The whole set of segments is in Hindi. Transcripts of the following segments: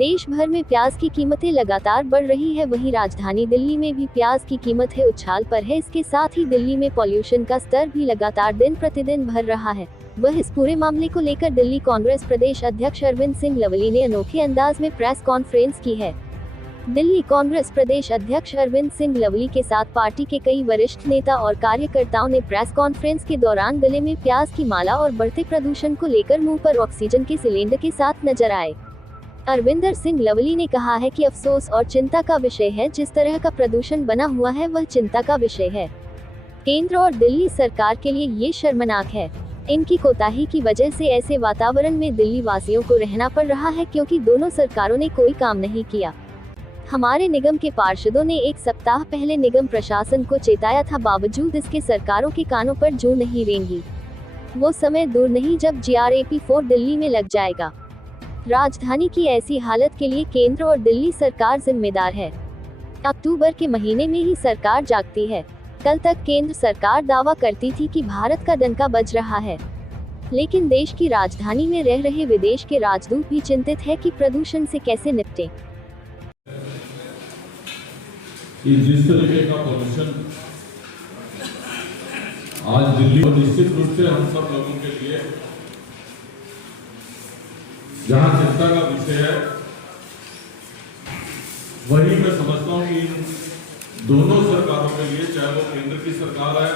देश भर में प्याज की कीमतें लगातार बढ़ रही है, वहीं राजधानी दिल्ली में भी प्याज की कीमत है उछाल पर है। इसके साथ ही दिल्ली में पॉल्यूशन का स्तर भी लगातार दिन प्रतिदिन बढ़ रहा है। वह इस पूरे मामले को लेकर दिल्ली कांग्रेस प्रदेश अध्यक्ष अरविंद सिंह लवली ने अनोखे अंदाज में प्रेस कॉन्फ्रेंस की है। दिल्ली कांग्रेस प्रदेश अध्यक्ष अरविंद सिंह लवली के साथ पार्टी के कई वरिष्ठ नेता और कार्यकर्ताओं ने प्रेस कॉन्फ्रेंस के दौरान गले में प्याज की माला और बढ़ते प्रदूषण को लेकर मुंह पर ऑक्सीजन के सिलेंडर के साथ नजर आए। अरविंदर सिंह लवली ने कहा है कि अफसोस और चिंता का विषय है, जिस तरह का प्रदूषण बना हुआ है वह चिंता का विषय है। केंद्र और दिल्ली सरकार के लिए ये शर्मनाक है। इनकी कोताही की वजह से ऐसे वातावरण में दिल्ली वासियों को रहना पड़ रहा है, क्योंकि दोनों सरकारों ने कोई काम नहीं किया। हमारे निगम के पार्षदों ने एक सप्ताह पहले निगम प्रशासन को चेताया था, बावजूद इसके सरकारों के कानों पर जू नहीं रेंगी। वो समय दूर नहीं जब GRAP-4 दिल्ली में लग जाएगा। राजधानी की ऐसी हालत के लिए केंद्र और दिल्ली सरकार जिम्मेदार है। अक्टूबर के महीने में ही सरकार जागती है। कल तक केंद्र सरकार दावा करती थी कि भारत का डंका बज रहा है, लेकिन देश की राजधानी में रह रहे विदेश के राजदूत भी चिंतित है कि प्रदूषण से कैसे निपटें। जिस तरीके का पॉल्यूशन आज दिल्ली और निश्चित रूप से हम सब लोगों के लिए जहां चिंता का विषय है, वही मैं समझता हूं कि दोनों सरकारों के लिए, चाहे वो केंद्र की सरकार है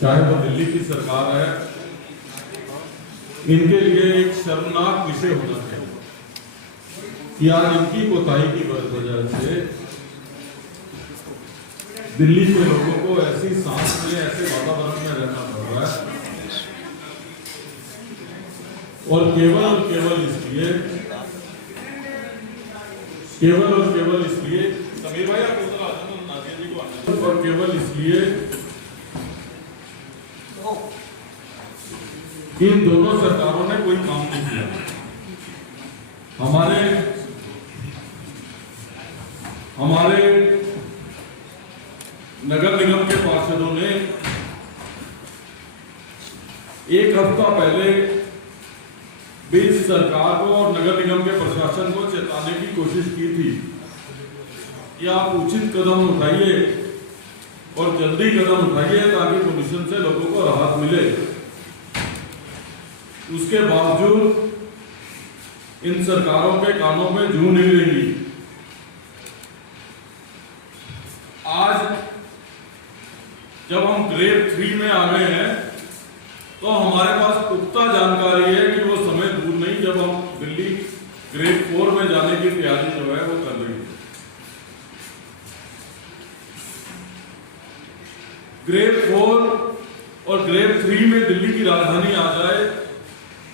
चाहे वो दिल्ली की सरकार है, इनके लिए एक शर्मनाक विषय होना चाहिए कि आज इनकी कोताही की वजह से दिल्ली के लोगों को ऐसी सांस में, ऐसे वातावरण में रहना पड़ रहा है, और केवल इसलिए समीर भाई आप उधर आ जाना, नाजिया जी को आना, और केवल इसलिए इन दोनों सरकारों ने कोई काम नहीं किया। हमारे नगर निगम के पार्षदों ने एक हफ्ता पहले भी सरकार को और नगर निगम के प्रशासन को चेताने की कोशिश की थी कि आप उचित कदम उठाइए और जल्दी कदम उठाइए ताकि पोल्यूशन से लोगों को राहत मिले। उसके बावजूद इन सरकारों के कानों में जू नहीं रहेगी। आज जब हम ग्रेड 3 में आ गए हैं तो हमारे पास पुख्ता जानकारी है कि वो समय दूर नहीं जब हम दिल्ली ग्रेड 4 में जाने की तैयारी जो है वो कर रही है। ग्रेड 4 और ग्रेड 3 में दिल्ली की राजधानी आ जाए,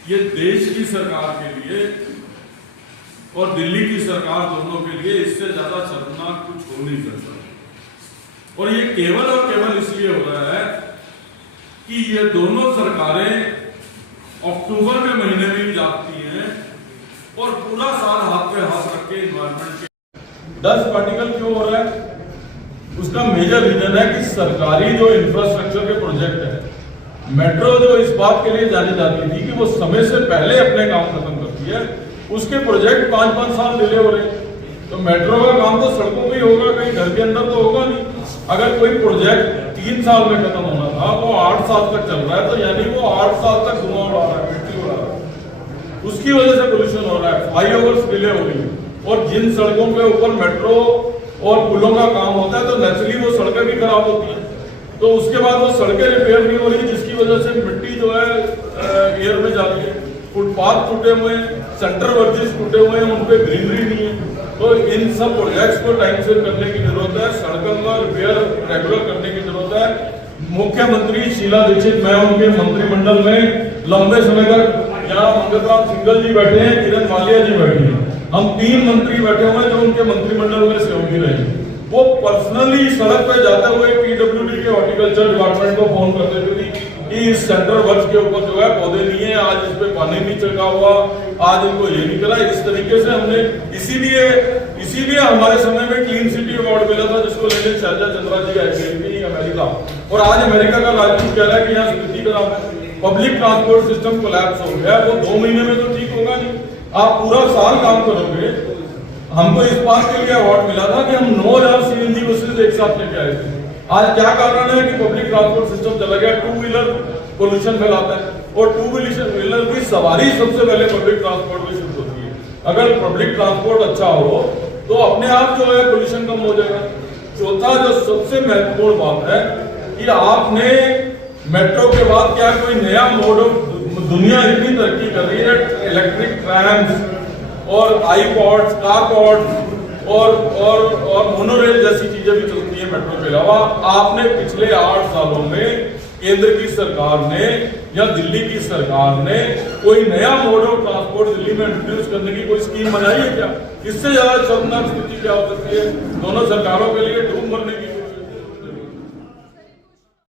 ये देश की सरकार के लिए और दिल्ली की सरकार दोनों के लिए इससे ज्यादा शर्मनाक कुछ हो नहीं सकता। और ये केवल इसलिए हो रहा है कि ये दोनों सरकारें अक्टूबर के महीने में ही जागती हैं और पूरा साल हाथ पे हाथ रख के एनवायरमेंट के 10 पार्टिकल क्यों हो रहा है, उसका मेजर रीजन है कि सरकारी जो इंफ्रास्ट्रक्चर के प्रोजेक्ट है, मेट्रो जो इस बात के लिए जानी जाती थी कि वो समय से पहले अपने काम खत्म करती है, उसके प्रोजेक्ट 5-5 साल डिले हो रहे। तो मेट्रो का काम तो सड़कों पे ही होगा, कहीं घर के अंदर तो होगा नहीं। अगर कोई प्रोजेक्ट 3 साल में खत्म होना था, वो 8 साल तक चल रहा है, तो यानी वो 8 साल तक धुआं उड़ा रहा है, मिट्टी उड़ा रहा है, उसकी वजह से पोल्यूशन हो रहा है, फ्लाईओवर्स डिले हो रही है। और जिन सड़कों के ऊपर मेट्रो और पुलों का काम होता है तो नेचुरली वो सड़कें भी खराब होती हैं, तो उसके बाद वो सड़कें रिपेयर नहीं हो रही, जिसकी वजह से मिट्टी जो है एयर में जाती है। फुटपाथ टूटे हुए हैं, सेंटर वर्जिस टूटे हुए हैं, उनपे ग्रीनरी नहीं है। तो इन सब प्रोजेक्ट्स को टाइम से करने की जरूरत है, सड़कों का रिपेयर रेगुलर करने की जरूरत है। मुख्यमंत्री शीला दीक्षित, मैं उनके मंत्रिमंडल में लंबे समय तक, यहाँ मंगतराम सिंघल जी बैठे हैं, किरण मालिया जी बैठे हैं, हम 3 मंत्री बैठे हुए हैं जो उनके मंत्रिमंडल में सहयोगी रहे। वो पर्सनली सड़क पे जाते हुए PWD के हॉर्टिकल्चर डिपार्टमेंट को फोन करते थे कि इस सेंटर वर्क्स के ऊपर जो है पौधे नहीं है, आज इस पे पानी नहीं छिड़का हुआ, आज इनको ये नहीं करा। इस तरीके से हमने इसीलिए हमारे समय में क्लीन सिटी अवार्ड मिला था, जिसको लेने शैलजा चंद्रा जी आए थे अमेरिका। और आज अमेरिका का राजदूत कह रहा है कि यहाँ स्थिति खराब है, पब्लिक ट्रांसपोर्ट सिस्टम कोलैप्स हो गया। वो 2 महीने में तो ठीक होगा नहीं, आप पूरा साल काम करोगे। हमको इस बात के लिए अवार्ड मिला था कि हम 9000 सीएनजी बसेस एक साथ लेके आए थे। आज क्या कारण है कि पब्लिक ट्रांसपोर्ट सिस्टम चला गया, टू व्हीलर पोल्यूशन फैलाता है और टू व्हीलर की सवारी सबसे पहले पब्लिक ट्रांसपोर्ट में शिफ्ट होती है। अगर पब्लिक ट्रांसपोर्ट अच्छा हो तो अपने आप जो है पोल्यूशन कम हो जाएगा। चौथा जो सबसे महत्वपूर्ण बात है कि आपने मेट्रो के बाद क्या कोई नया मोड ऑफ, दुनिया इतनी तरक्की कर रही है, इलेक्ट्रिक ट्रैम्स और आईपॉड्स, कारपॉड्स और मोनोरेल जैसी चीजें भी चलती है मेट्रो के अलावा। आपने पिछले 8 सालों में केंद्र की सरकार ने या दिल्ली की सरकार ने कोई नया मोड ऑफ ट्रांसपोर्ट दिल्ली में इंट्रोड्यूस करने की कोई स्कीम बनाई है क्या? इससे ज्यादा शर्मनाक स्थिति क्या हो सकती है दोनों सरकारों के लिए?